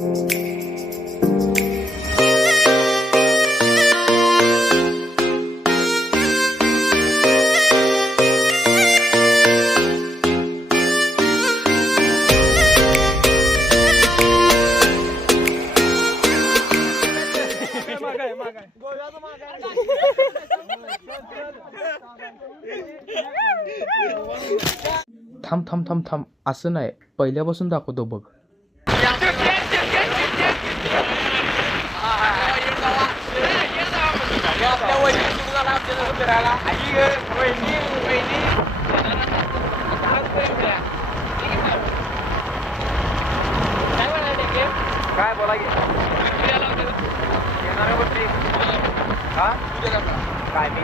थांब थांब थांब थांब असं नाही, पहिल्यापासून दाखवतो बघ. काय बोला की काय मी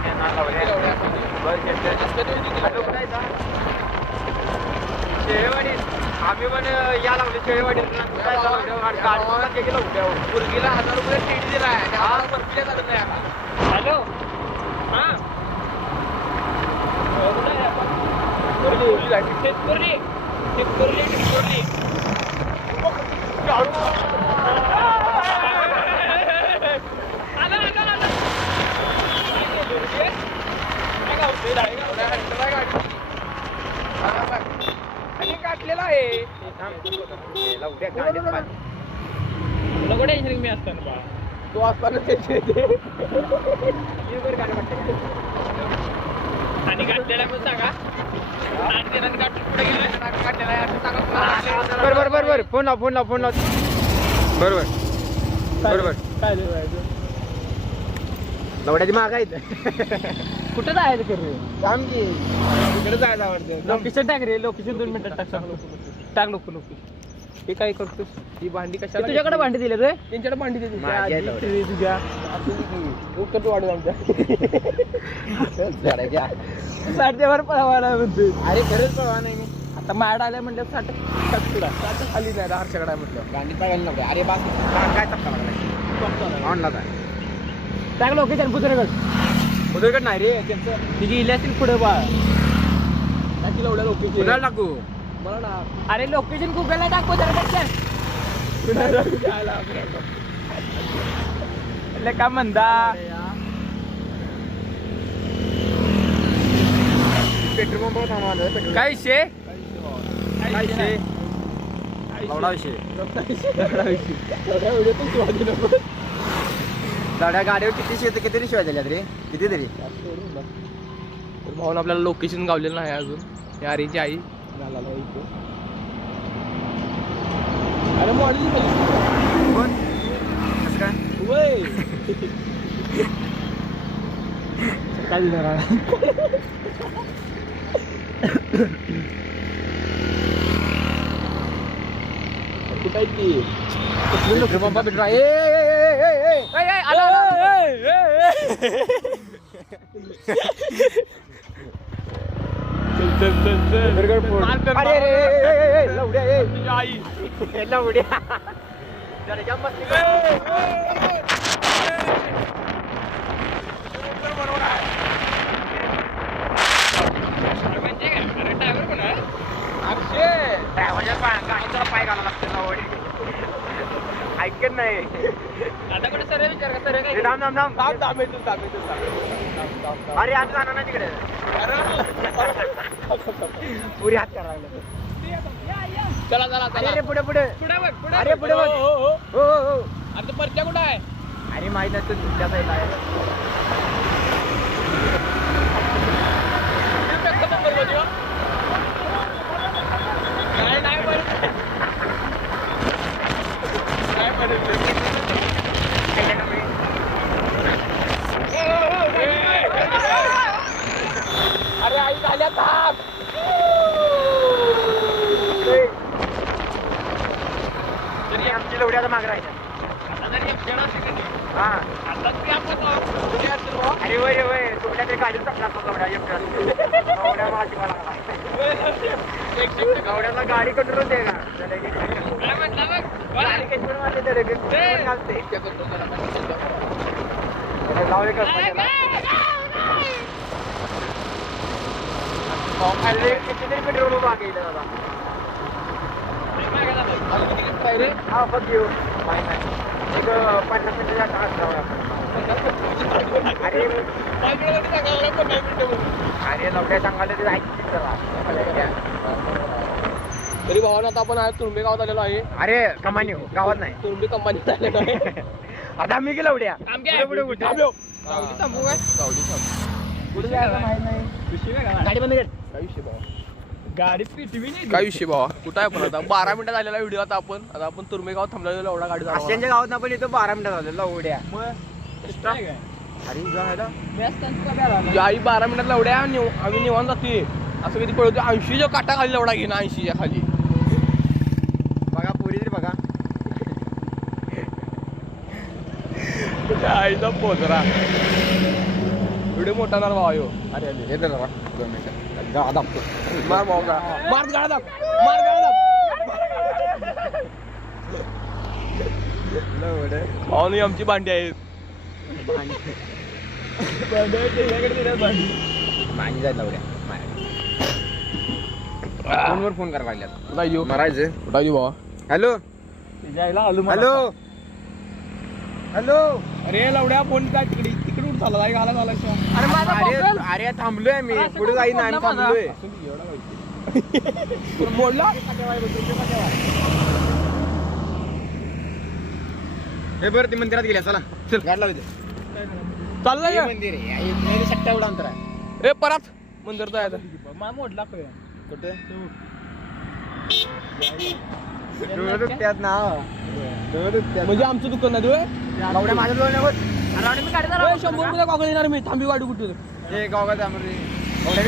शेळेवाडी आम्ही पण या लावले शेळेवाडी मुलगीला 1000 रुपये टीट दिला आहे. हॅलो काटलेला आहे मी असताना तो असताना आणि काटलेला पण सांगा. बरोबर बरोबर फोन लाव बरोबर बरोबर काय लवड्याची महाग आहे. कुठं जायचं कर सांग की तिकडे जायला आवडतं. लोकेशन टाक रे, लोकेशन 2 मिनिटात टाक लोकेशन. हे काय करतोस? ही भांडी कशाला तुझ्याकडे भांडी दिले रे? त्यांच्याकडे भांडी देते तुझ्या उत्तर वाढू आमच्या साठच्यावर पळवायला म्हणते. अरे खरंच पळवा नाही आता माड आल्या म्हणलं साठ खाली नाही हर्षकडे म्हटलं भांडी पळायला नको. अरे बाप काय टप्पा ऑनला जाय टाक लोकेशन. उदरकड नाही रे त्यांचं तिची इले असतील पुढे बा. लोकेशन टाकू मला ना. अरे लोकेशन गुगलला टाकू जरा का म्हणता. पेट्रोल पंप थांबवा. काय विषय गाड्या गाडीवर किती शिवाय झाल्यात रे? किती तरी भाऊन आपल्याला लोकेशन गावलेलं नाही अजून. या आरीची आई अरे मॉडेल काय दिलं कुठे की पंपा भेटला. पाय घाला लागते ऐकत नाही. आता कुठे सर विचार का सर काय अरे आज जाणार ना तिकडे पुरी हात करायला लागला. चला चला चला. अरे पुढे पुढे पुढे अरे पुढे बघ. हो हो अरे तो परत्या कुठं आहे? अरे माहित नाही तू तुमच्या साईडला आहे. काय नाही अरे आई झाल्या थांब. तरी आमची लवड्याचा माग राहिला. हा अरे वय वय तुमच्या तरी गाडीत टाकला लवड्या माझी मला गवड्याला गाडी कंट्रोल दे का गाडी कशी मारली तर घालते लावले किती तरी पेट्रोल मागे दादा रे हा बघ घेऊ एक 50 मिनिटाच्या आत जाऊया आपण. अरे लवकर सांगायला ते ऐकतील जरा. तरी भावानं आता आपण तुरुंबे गावात आलेलो आहे. अरे कमानी गावात नाही तुरुंबे कंपनीत आलेलो आहे. आता आम्ही गेलो उड्या गाडी बंद कर. गाडी पिटवी नाही. काय विषय भावा कुठं आहे पण आता 12 मिनिटात आलेला व्हिडिओ. आता आपण तुरुंबे गावात थांबलेलो एवढा गाडी आशियांच्या गावात आपण इथं 12 मिनिटात झालेला उड्या. अरे आई 12 मिनिटात एवढ्या आम्ही निवांत जातोय. असं कधी पळतो 80च्या काटा खाली एवढा घेणं 80च्या खाली. बघा पुरी तरी बघा आईचा पोचरा व्हिडिओ मोठा ना भावा यो. अरे हे तर जरा 2 मिनिटं गावात दाबतो. मार भाऊ का मार गाडा दाब मार गाडा दाब. भावानी आमची भांडी आहेत. मानी जायला उड्या फोनवर फोन करायला लागल्यात. कुठं येऊ मारायचं कुठं येऊ भावा. Hello hello hello. अरे लवड्या फोन काय तिकडे उठ झाला घाला झाला. अरे अरे थांबलोय मी पुढे जाई नाही आम्ही थांबलोय. मोडला हे बरं ते मंदिरात गेल्या चला चल गाडी लावू दे. चाललं हे मंदिर आहे सट्टा एवढा अंतर आहे. ए परत मंदिर जायचं मोडला कुठे त्यात ना म्हणजे आमचं दुकान नाही लावड्या माझ्या जवळ 100 रुपये कॉकल येणार मी. थांबी गाडी कुठे हे गावात मी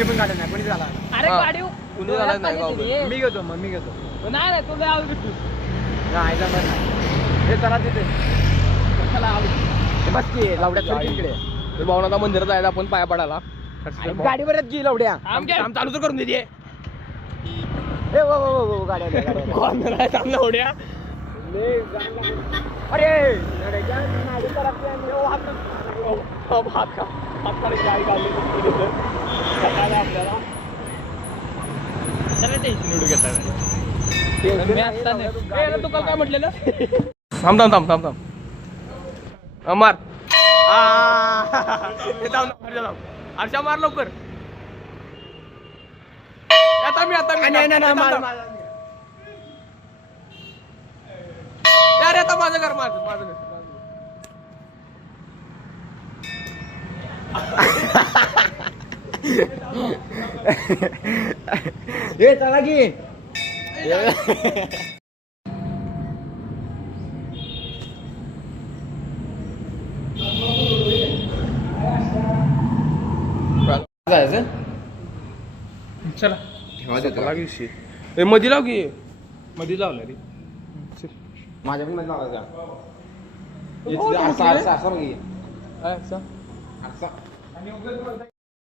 पण गाडी नाही कोणी झाला. अरे गाडी कुणी झाला नाही गाव. मी घेतो मग मी घेतो. नाही तू नाही जमत नाही. हे चला तिथे बस की लावड्या तिकडे भावना मंदिरात जायला आपण पाया पडायला. गाडीवरच गी लावड्या काम चालू तर करून देते. गाड्या चांगला उड्या अरे तू काल काय म्हटलेलं. थांब थांब थांब थांब थांब मार. आरशा मार लवकर. आता मी अरे आता माझं घर माझं घर. हे चला की जायचं चला ठेवा देतो मधी लाव की मधी लावलं रे. माझ्या पण मध्ये लावायचा.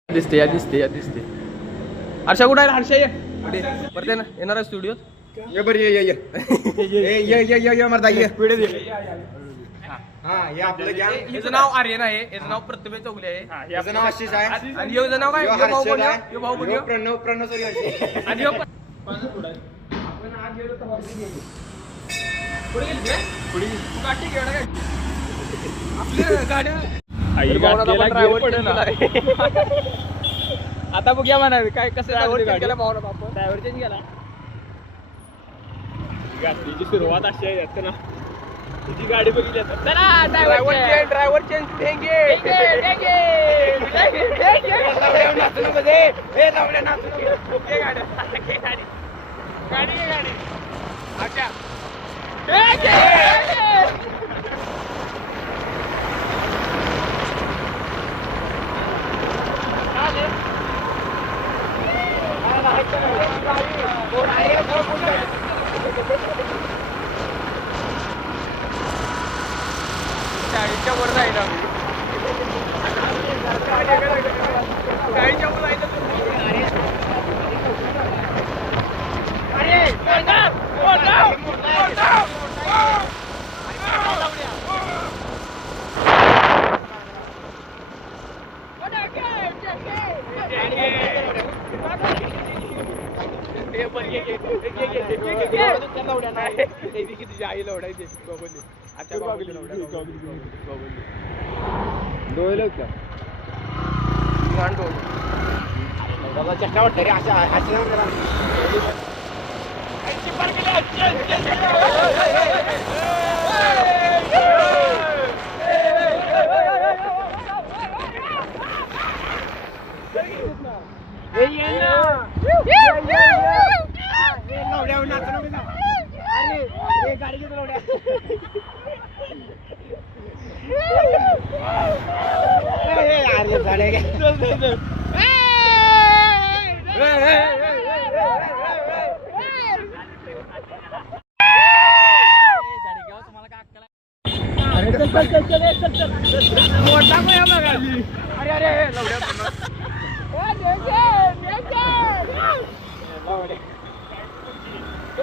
दिसते या दिसते या दिसते. हर्षा कुठे आहे. हर्षा ये परत ना येणार आहे स्टुडिओत. ये बरं ये मरदा ये पुढे दे. हा हे आपलं घ्या. याचं नाव आर्यन आहे. याचं नाव प्रतिभा चौगले आहे. याचं नाव आशिष आहे. आणि याचं नाव काय भाऊ बोल. प्रणव सॉरी आणि आपण आज गेलो तर पुढे गेली गाठी घेऊन काय आपल्या गाड्या आता बघूया म्हणा काय कसं ड्रायव्हर चेंज केला. गाडीची सुरुवात अशी आहे ना तुझी गाडी बघितली ड्रायव्हर चेंज गाडी अच्छा चाळीसच्या वर जाईल चाळीसच्या वर जायचं. की तुझ्या आईला ओढायचे गोगोली अच्छा गोगोली डोळे का चष्टा वाटतं रे अशा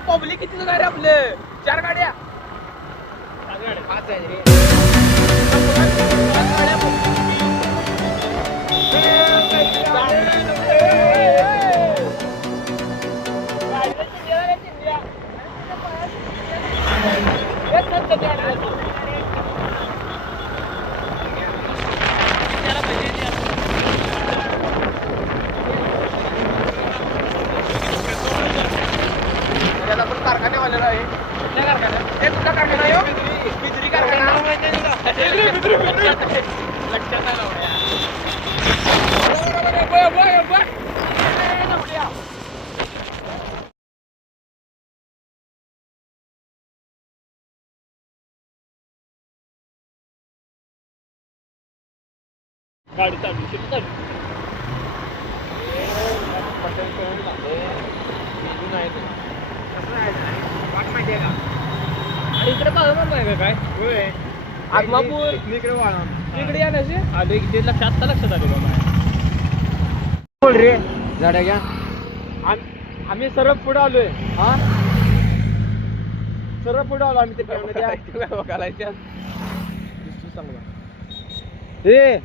पब्लिक किती रे आपले 4 गाड्या आपण कारखान्यात आलेलो आहे कुठल्या कारखान्यात ते कुठला कारखाना आहे बिजली कारखाना लक्षात आलं गाडी चालू आणि इकडे पाहणार नाही काय आदमापूर इकडे या नसे आलो इकडे लक्षात आले बोल रे झाड्या घ्या आम्ही सर्व पुढे आलोय हा सर्व पुढे आलो आम्ही ते घालायच्या ए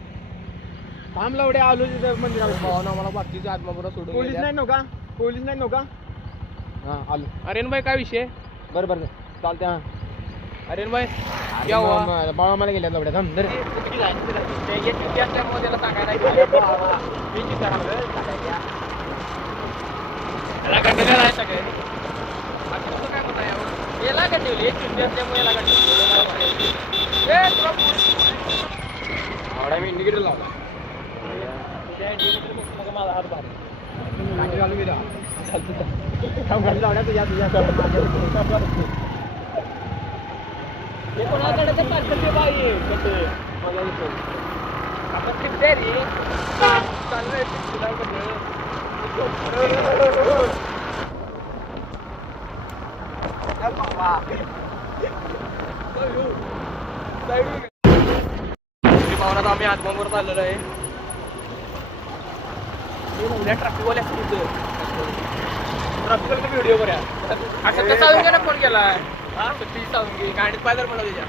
थांब लावडे आलो तिथे मंदिरात मला बाकीचे आदमापूर सोडून पोलीस नाही नव्हता पोलीस नाही नव्हता हा आलो अरेन भाई काय विषय बरं चालते हा अरेन भाई बाळा मला गेल्या लावड्या थांब धर असल्यामुळे त्याला सांगायला याला गंडवली असल्यामुळे याला आवडा मी इंडिकेटर लावला माझा हात भारी गाडी घालून गेला कोणाकडे पाठवते बाई आपण ट्रिप रे चालू भावनात आम्ही आत्मावर आलेलो आहे ट्रॅफिकवाले ट्रॅफिकवाले व्हिडिओ करूया असं कसा फोन केलाय गाडीत पाहिजे मला त्याच्या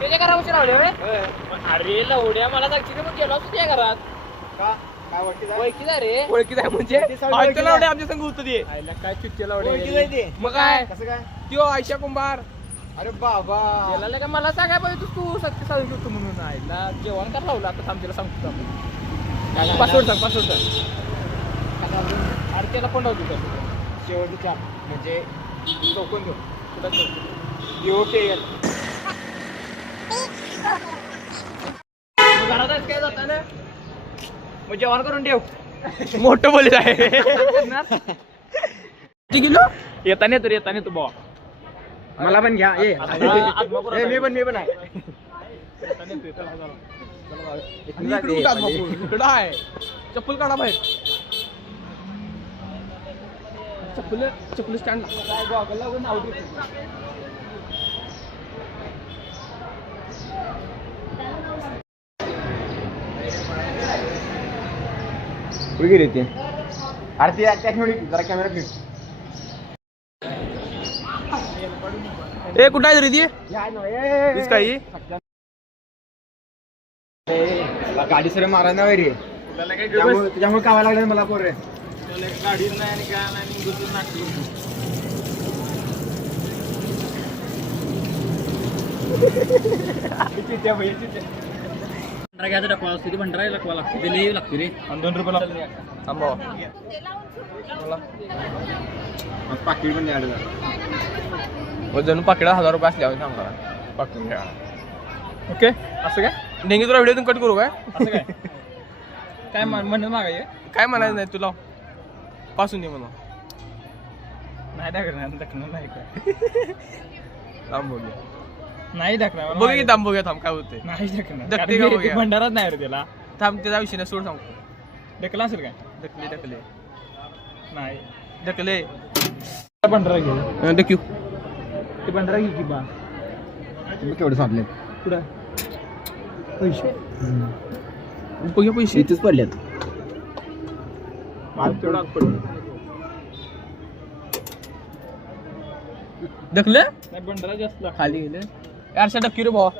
त्याच्या घरापासून लावले अरे लवड्या मला जायची मग गेलो असतो त्या घरात ओळखीच रे ओळखीच आहे म्हणजे लावडे आमच्या संग होत ते काय चिठ्ठ्या लावडे मग काय कसं काय त्यो आयशा कुंभार अरे बाबा याला का मला सांगाय पाहिजे तू सत्य सांगू शकतो म्हणून आईला जेवण कर लावलं आता आमच्याला सांगतो पासवर्ड सांग अरे त्याला कोण लावतो शेवटचा म्हणजे चौकून देऊ घरातच काय जाता ना मग जेवण करून ठेव मोठं बोलीच आहे किलो येताना तू बाबा मला पण घ्या मी पण आहे आहे चप्पल काढा बाहेर चप्पल स्टँड कुठे गेली ती अरे ती जरा कॅमेरा फिट ए कुठं आहे रे ती काही गाडी सर मारा ना रे त्यामुळे कावा लागलं मला पोर रे गाडी नाही आणि काय नाही घ्यायचं टाकवा असते ती भंडारा टाकवा लागते ते लिही लागते रे. आणि 2 रुपये लागते. थांबा पाकिट पण द्यायला वजन पाकिटात 1000 रुपये असल्यावर सांगा पाकिट. ओके असं काय डेंगी तुला व्हिडिओतून कट करू काय असं काय काय म्हणणं मागाय काय म्हणायचं नाही तुला पासून ये म्हणून नाही टाकणार नाही काय थांब बघूया नाही टाकणार बघ की थांब बघूया थांब काय होते नाही टाकणार धक्के का बघूया? भंडाराच नाही रे त्याला थांब त्याचा विषय नाही सोड सांगतो ढकला असेल काय ढकले नाही ढकले भंडारा घे ढक्यू ते भंडारा घे की बा तुम्ही केवढे साधले पुढं पैसे बघूया पैसे इथेच पडलेत मला तेवढा पडलं ढकले नाही भंडारा जास्त लागतो. खाली गेले 400 टक्के रे भावा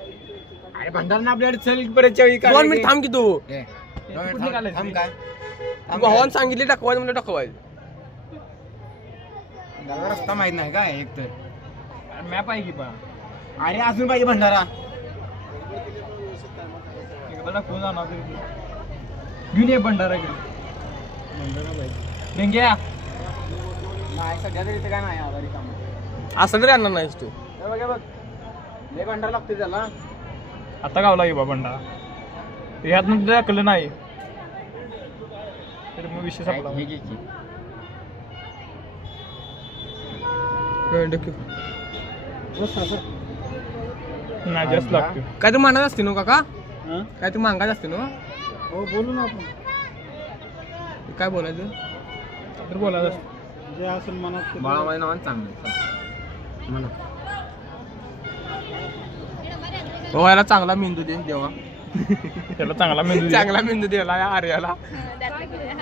अरे भंडार ना आपल्याकडे चल बरेच वेळी 2 मिनिट थांब की तू कुठली घालायची? थांब काय भावानं सांगितले टाकवायचं म्हणजे टाकवायचं दादा रस्ता माहित नाही काय एक तर मॅप आहे की बा अरे अजून पाहिजे भंडारा एकदा टाकून जाणार तरी. घेऊन ये भंडारा घेऊन डेंग्या नाही सध्या तरी इथे काय नाही आजारी काम असं तरी आणणार नाहीस तू बघ बघ लय भंडारा लागते त्याला आता गावला की बा भंडारा ह्यातनं टाकलं नाही तर मग विषय संपला. हे घे की. ढक्यू नाही जास्त लागतो काय तर मांडत असते ना काका काय तर मागायचं असते ना हो बोलू ना आपण काय बोलायचं तर बोलायचं जे असेल मनात बाळा माझ्या नावाने चांगलं म्हणा हो याला चांगला मेंदू दे देवा त्याला चांगला मेंदू दे. चांगला मेंदू दिला या आर्याला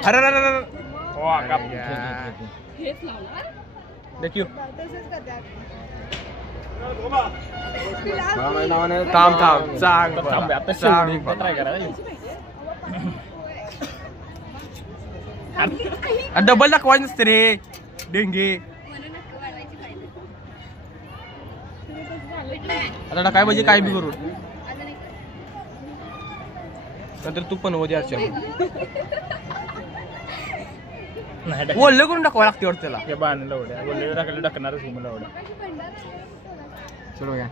अरे अरे अरे हो, का- देखील बाळा माझ्या नावाने थांब थांब चांग थांब, आता चांग शेवटी try करायला. डबल दाखवायचं नसते रे डेंगे आता काय पाहिजे काय बी करून नंतर तू पण होती अर्चना नाही टाक- बोललं करून टाकवा लागते वाटतं त्याला हे बाणलं एवढ्या बोलले टाकलं टाकणारच की मला एवढ्या सोड घ्या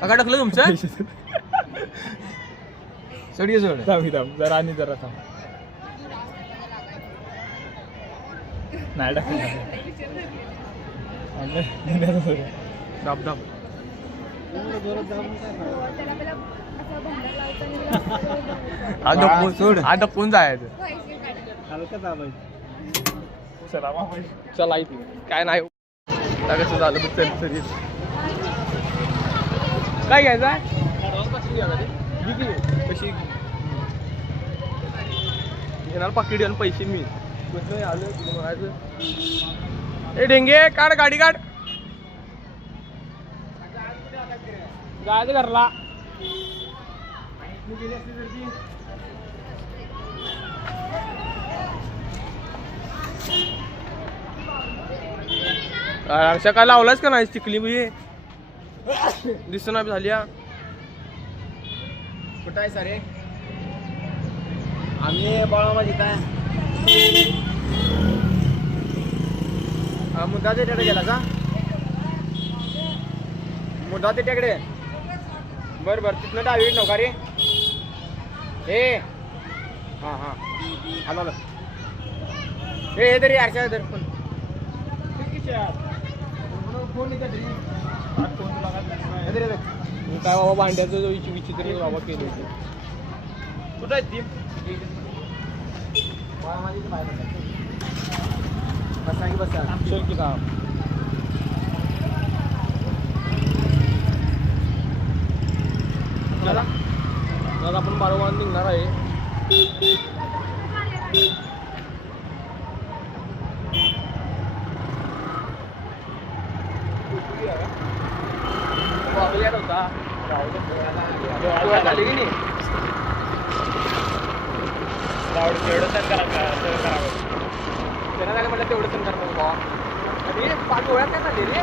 काका टाकलं तुमचं सोड घे सोड थांब थांब जरा आणि जरा थांब नाही टाकणार दाब दाब हा डपून जायचं चला मग. चला इथे काय नाही कसं झालं बघ चल तरी काय घ्यायचं आहे कशी घेणार पाकिट आणि पैसे मी म्हटलं आलं तुला म्हणायचं ए डेंगे काढ गाडी काढ जायचं घरला अक्षा काय लावलाच का नाही चिखली म्हणजे दिसना झाली हा. कुठं आहे सारे आम्ही बाळा माझी काय मुद्दा ते तिकडे गेला का मुद्दा ते तिकडे बरं बरं तिथनं डावी नव्हता रे हे हां हां आलो आलो हे तरी आरशा तर पण फोन काय बाबा भांड्याचं जो विचित्र बाबा केलं होतं कुठं आहे ती बसा की बसा चल की थांब. चला आज आपण बारोबार निघणार आहे होता झाली की नाही तेवढं तर करावं त्यांना झालं म्हटलं तेवढं पण करतो बाबा अरे 5 डोळ्यात काय झाले रे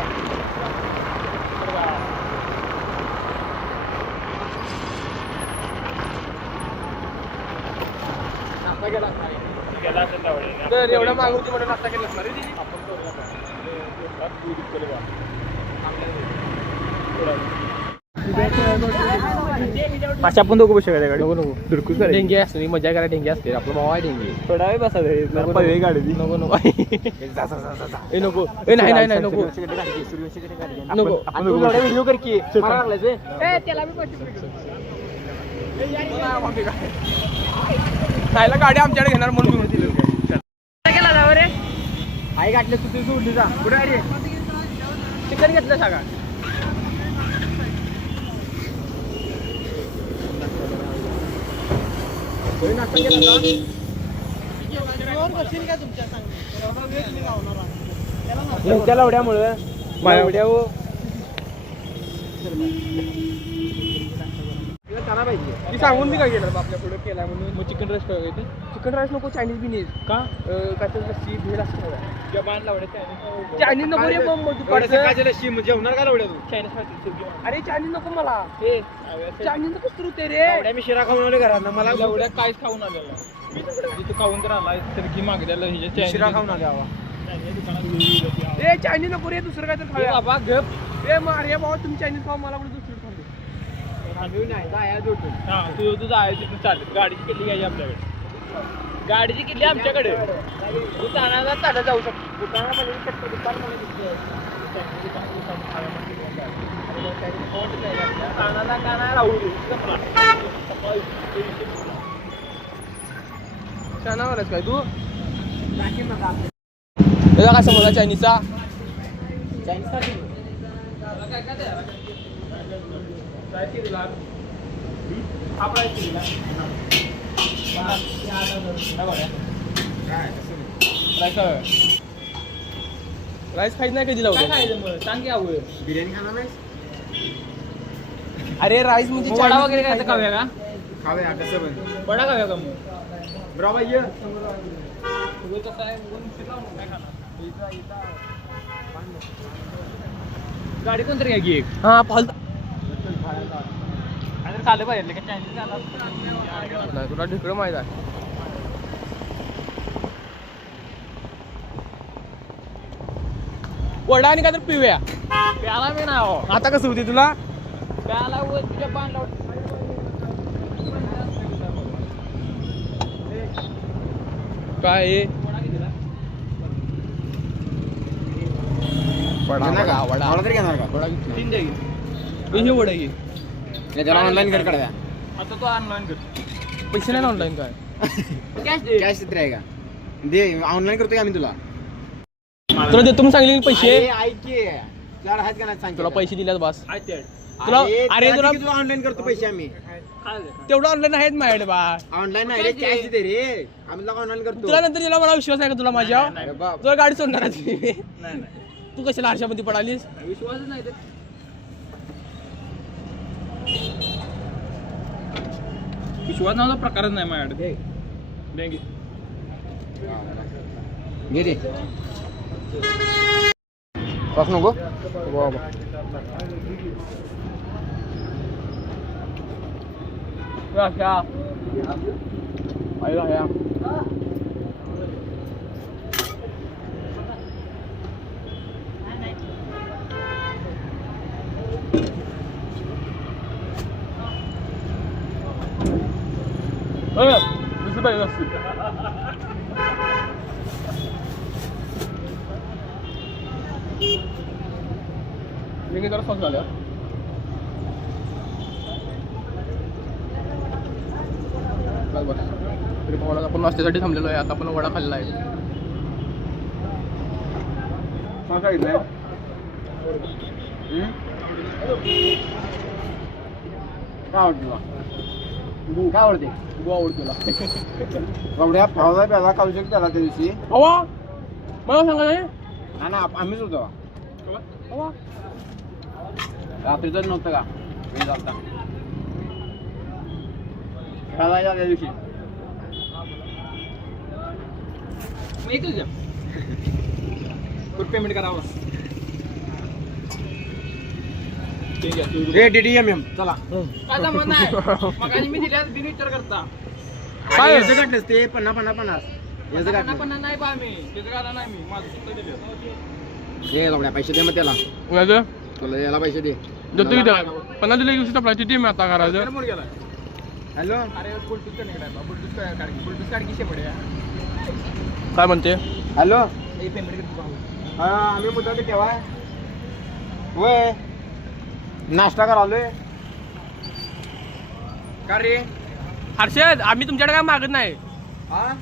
गेला तर एवढा मागवती म्हणून नाश्ता केला असणार रे तिने. अशा पण दोघं बसू गाडी नको नको दुरकूच करे डेंगी असते मजा करायला डेंगी असते आपलं भाव आहे डेंगी. थोडा वेळ बसा पहिले गाडी नको नको ए नको ए नाही नाही नाही नको नको व्हिडिओ कर की त्याला खायला गाडी आमच्याकडे घेणार म्हणून गेला जावं रे. आई गाठले तू सोडली जा कुठे आहे रे चिकन घेतलं सगळा त्याला एवढ्यामुळं एवढ्या त्याला पाहिजे ती सांगून मी काय केलं आपल्या पुढे केलाय म्हणून. मग चिकन राईस काय होते चिकन राईस नको चायनीज बी नाही का काय तर लस्सी भेल असं चायनीज नको रे मग दुपारचं लशी जेवणार का एवढ्या तू चायनीज अरे चायनीज नको मला चायनीज नको सुरू ते रे एवढ्या मी शिरा खाऊन आले घरात मला एवढ्या काहीच खाऊन आलेला तू खाऊन तर आलाय तर की मागद्याला शिरा खाऊन आले बाबा ए चायनीज नको रे दुसरं काय तर खाऊया बाबा गप ए मारे बाबा तुम्ही चायनीज खाऊ मला पण दुसरं खाऊ तू जायचं चालेल गाडीची किल्ली घ्यायची आपल्याकडे गाडीची किल्ली आमच्याकडे तू तानाला चालत जाऊ शकतो तानाला काना राहू शानावरच काय तू काय समोर चायनीजचा राईस खायच नाही कधी लावलं सांग की आवड बिर्याणी खाणार नाही अरे राईस म्हणजे वडा वगैरे काय खाऊया का खाऊया कसं पण वडा खाऊया का मग बरोबर ये गाडी कोणतरी घ्या की एक हा फालतू चालू पाहिजे का नाही तुला ढिकळं माहित आहे वडा आणि काय तर पिऊया प्याला मी ना आता कसं होती तुला प्याला तुझ्या पान काय वडा वडा वडा मला तरी घेणार का वडा घेतला 3 द्या हे वडा घे त्याला ऑनलाईन कर काढा आता तो ऑनलाईन कर पैसे नाही ऑनलाईन काय कॅश तिथे आहे का दे ऑनलाईन करतोय आम्ही तुला तुला देतो म्हणून सांगले पैसे ऐक की चार आहेत का नाही सांग तुला पैसे दिल्यात बस तुला अरे तुला ऑनलाईन करतो पैसे आम्ही तेवढं ऑनलाईन आहेत माझ्याकडे बा ऑनलाईन नाही रे कॅश दे रे आम्ही ऑनलाईन करतो तुला नंतर तुला मला विश्वास आहे का तुला माझ्या तुला गाडी सोडणार आहे तू कशाला आरशामध्ये पडालीस विश्वासच नाही विश्वास नावाचा प्रकारच नाही माझ्याकडे घे रे पास नको जरा सॉस झालं बस बस तरी पण आपण नाश्त्यासाठी थांबलेलो आहे आता आपण वडा खाल्ला आहे सांगितलंय काय आवडते तुला काय आवडते गो आवडतो एवढ्या पावसा प्याला खाऊ शकतो त्याला त्या दिवशी हवा मला सांगा ना आम्हीच होतो हवा रात्रीच नव्हतं का वेळ झालता खेळायला त्या दिवशी पेमेंट करावं रे DDMM चला आता मग नाही मग मी दिल्या बिन विचार करता काय याचं काढलंस ते 50-50-50 याचं काढलं पण नाही बा मी तिथं गाला नाही मी माझं सुद्धा दिलं हे लावड्या पैसे दे मग त्याला कोणाचं तुला याला पैसे दे देतो की त्या 50 दिले की आपला किती मी आता करायचं मोड गेला हॅलो अरे बुलटूथ नाही काढायचा बुलटूथ काढ बुलटूथ काढ की शेपडे काय म्हणते हॅलो हे पेमेंट करतो भाऊ हा आम्ही मुद्दा ते ठेवा होय नाश्ता करालोय का रे हर्षद आम्ही तुमच्याकडे काय मागत नाही हा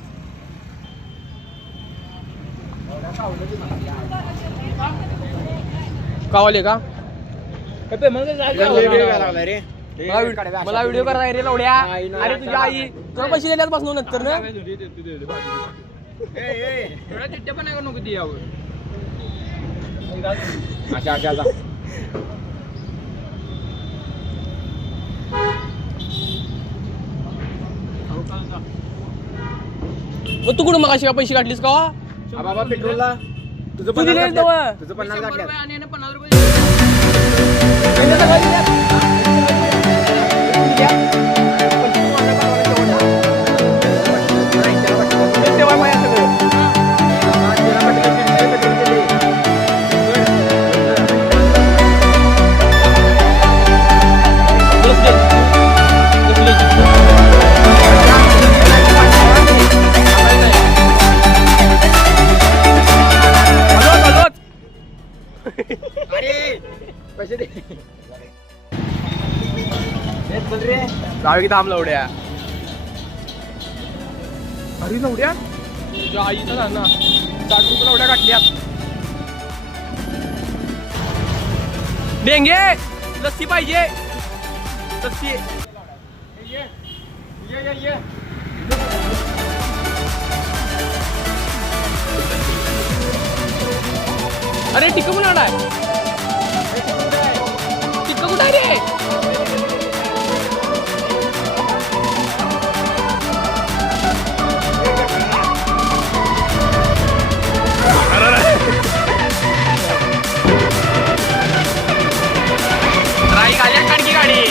कावले का पेमेंट रे मला व्हिडिओ करायला रे लवड्या अरे तुझ्या आई तुला पैसे दिल्याच पासून नंतर ना थोडा चिट्ट्या पण नाही नको ती यावर अच्छा अच्छा अच्छा मग तू कुठं मग अशी पैसे काढलीस का बाबा पेट्रोलला तुझं तू दिले 50 तेव्हा? तुझं 50 100 काढल्यात रुपये आणि याने 50 रुपये पैसे दे चल रे जावे की थांब लवड्या अरे लवड्या तुझ्या आईचा झाला ना 7 रुपये लवड्या काढल्यात डेंगे लस्सी पाहिजे लस्सी ये अरे टिक्का कुठं आलाय टिक्का कुठं आहे रे राई आल्या काढकी गाडी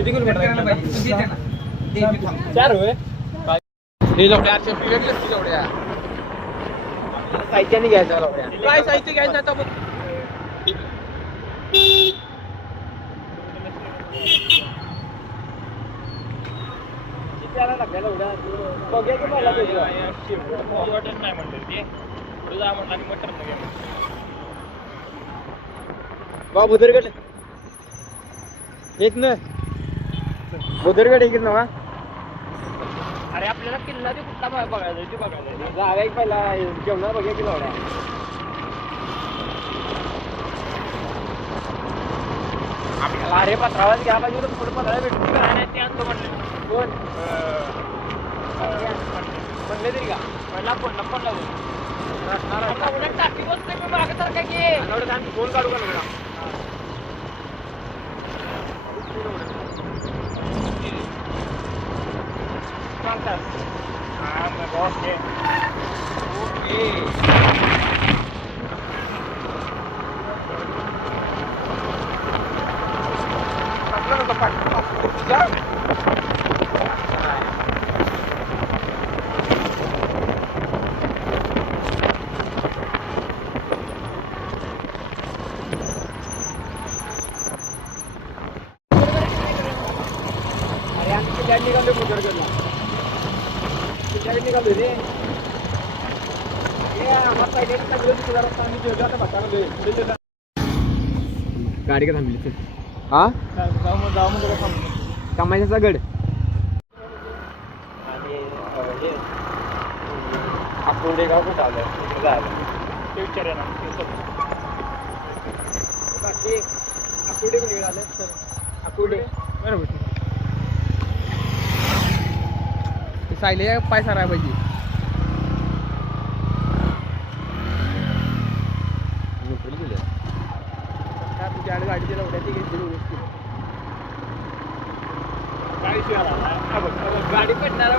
किती किलोमीटर 4 होय हे लवड्या 400 प्लेट लस्सी लवड्या साहित्याने घ्यायचं लावड्या काय साहित्य घ्यायचं आता बघ बघूया की मला मटन नाही म्हणलं ते तुझा म्हणला की मटन नाही बा बुधरगड एक न बुधरगड एक ना अरे आपल्याला किल्ला ते कुठला बघायचा ते बघायचा जागा एक पहिला जेवणार बघूया की लावड्या आपल्याला अरे पत्रावाच घ्या पाहिजे पुढे पत्रा भेटून काय नाही ते आणतो म्हणले कोण म्हणले तरी का पहिला फोन लागू टाकी बसते मी मागे सारखा की फोन काढू का ना भट्ट्याकडे निघालो रे गाडी का थांबली चल हा कमायचा गड आकुर्डे गाव कुठं आलं तिकडे जायला ते विचारूया ना बाकी आकुर्डे कुठे आले सर आकुर्डे बरोबर सायले पाय साराय पाहिजे तुझ्याकडे गाडीच्या लवड्याची घेतली गाडी पडणार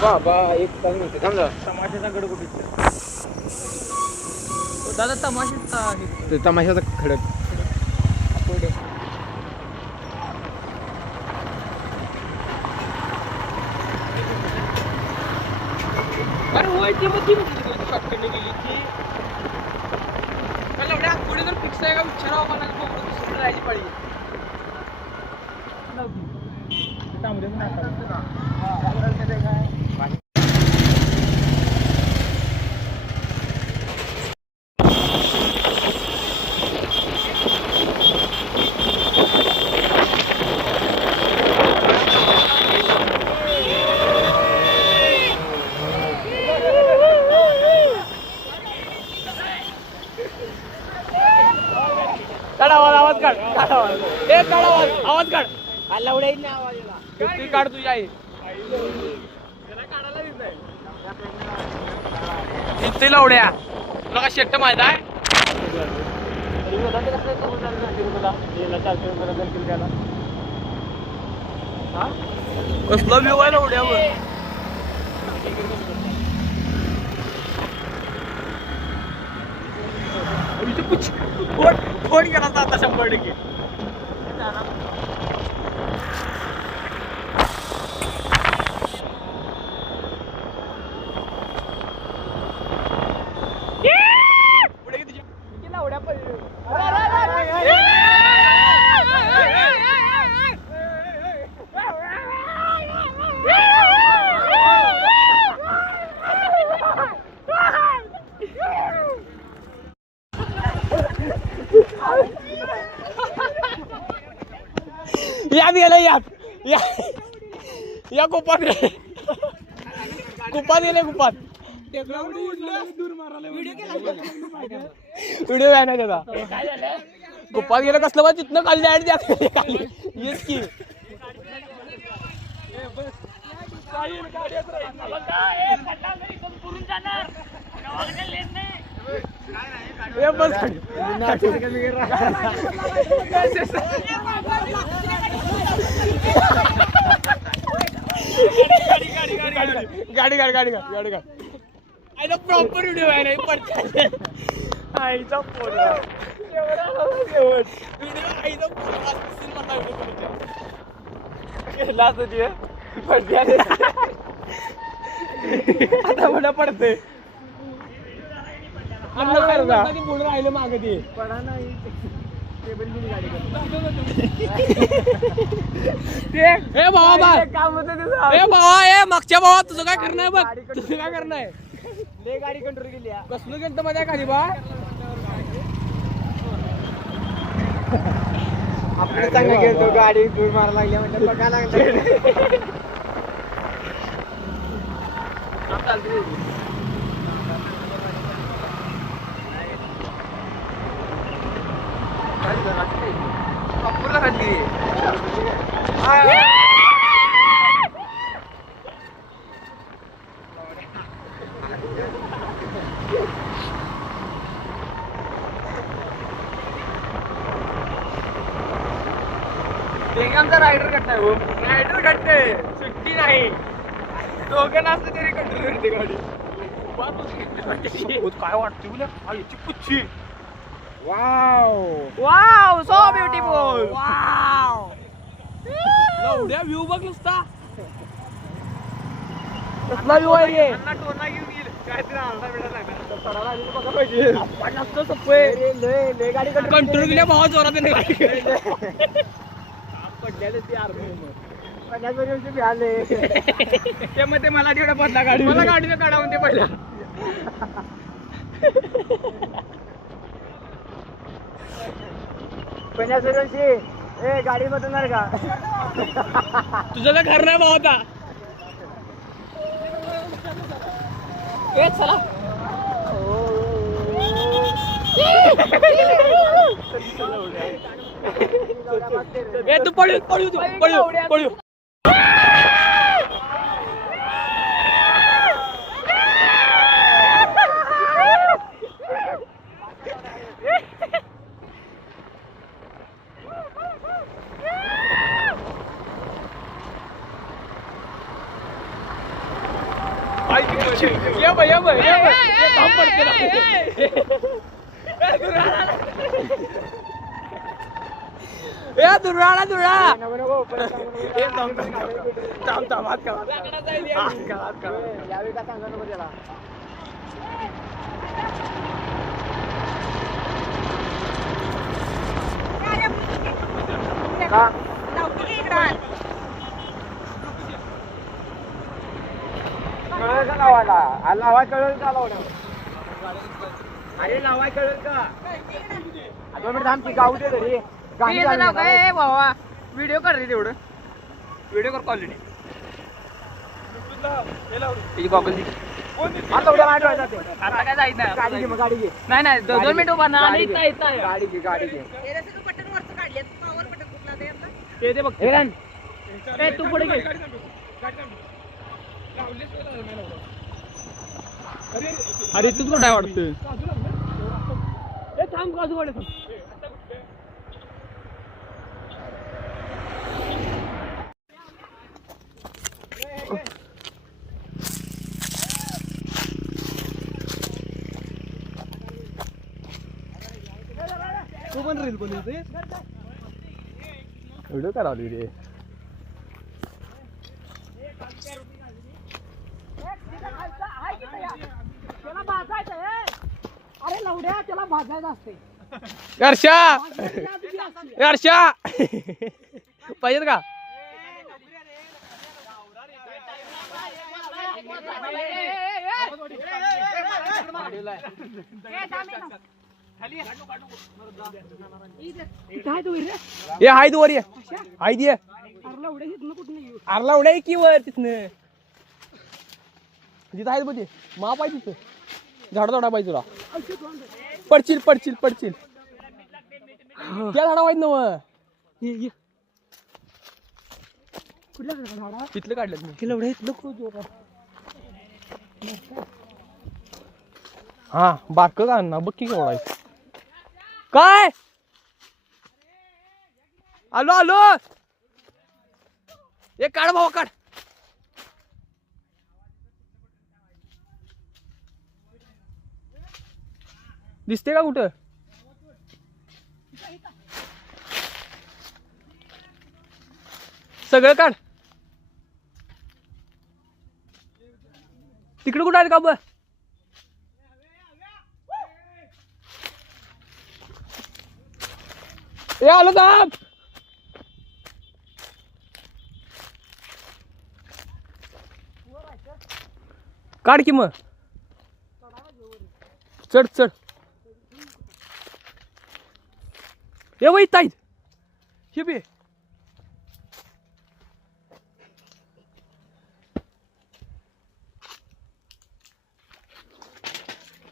बाबा एक तास मिळते समजा तमाशाचा गड कुठे दादा तमाशा तमाशाचा खडक पुढे अरे होय ती मग ती शॉर्टकटने गेली की मला एवढ्या पुढे जर फिक्स आहे का विचारावं मला दुसरीकडे जायची पाहिजे आवाज काढ आवाज काढ किती काढ तुझी आई किती लवड्या तुला का शेट्ट माहित आहे कसला व्ह्यू आहे लवड्यावर फोन केला आता 100%. पुढे किती लावड्या पडले याद गेलं याद या कुपात गेले कुपात व्हिडिओ आहे ना त्याचा कुपात गेलं कसलं बा तिथनं खाली ऍड द्या खाली येस की बस गाडी आईचा प्रॉपर व्हिडिओ आहे नाही पडते आईचा फोन व्हिडिओ आईचा फोन केला तुझे आता मला पडते बोलून राहिलं माग ते पडा नाही मागच्या भावा तुझं काय करणं आहे बघ तुझं काय करणं आहे गाडी कंट्रोल केली कसलं गेलं माझ्या खाली बा आपलं चांगलं गेलो गाडी टूर मारा लागली म्हणजे बघा लागलं अपूर्ला खाल्ली आमचा रायडर कट्टा आहे रायडर कट्टे सुट्टी नाही दोघं नसतं तरी कंट्रोल करते गाडी काय वाटते बोला याची पुच्छी वाव सो ब्युटिफुल वाव एवढ्या व्ह्यू बघ नुसता कसला व्ह्यू आहे रे कंट्रोल केल्या भावा जोरात गाडी त्यामध्ये मला तेवढा बदला गाडी मला गाडीने काढावून ते पहिला गाडी बदलणार का तुझं काय घर नाही भाऊ आता चला तू पळू पळू तू पळू पळू ये बाई काम पडते दुराळा दुरा यावेळी का सांगा नको त्याला कळलं का लावायला लावाय कळलं का लावणं अरे लावाय कळलं का 2 मिनिट थांब की गाऊ दे तरी गाडी काय भावा व्हिडिओ कर रे तेवढं व्हिडिओ कर क्वालिटी गॉगल आता उद्या माहिती व्हायचं ते आता काय जायचं नाही गाडी घे मग गाडी घे नाही 2 मिनिट उभा ना गाडी घे ते बघ तू पुढे घे अरे तूच कुठं वाटतं थांब काजू वाढे तू पण रील बनवते व्हिडिओ करावली रे अरे लवड्या त्याला भाजायचं असते अर्षा पाहिजेत का ये हाय तू वर ये हाय दे आरला उड्या की वर तिथनं तिथं आहे बघ माप आहे तिथं झाड झाडा पाहिजे तुला पडशील पडशील पडशील त्या झाडा पाहिजे ना मग तिथलं काढलं मी लवड्या इथलं हा बारक का ना बघ की केवढा आहे काय आलो आलो एक काढ भाऊ काढ दिसते का कुठं सगळं काढ तिकडे कुठं आहे का ब ए आलो दाब काढ की मग चढ चढ ये वही ताई हे बे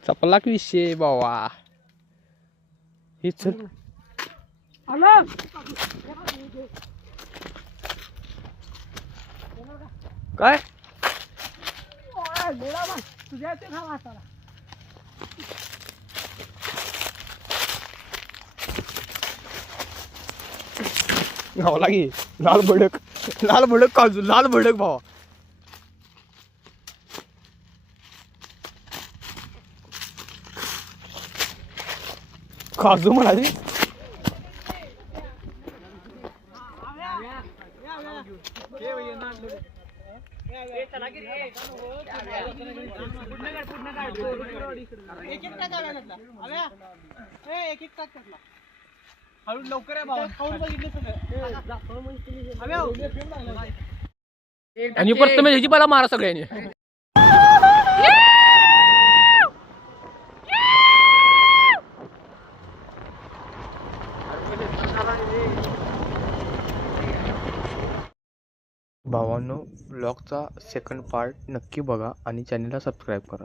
चपला की विषय बाबा हे चल काय तुझ्या ते खा वाटाला गावला की लाल भडक काजू लाल भडक भावा काजू म्हणाली एक एक टाक आव्याला. आव्या ए एक एक टाक त्यातला. हळू लवकर आहे भाऊ. खाऊन बघितलं सगळं. आव्या आणि प्रथम ह्याची मला मारा सगळ्यांनी. भावांनो, ब्लॉगचा सेकंड पार्ट नक्की बघा आणि चॅनलला सबस्क्राईब करा.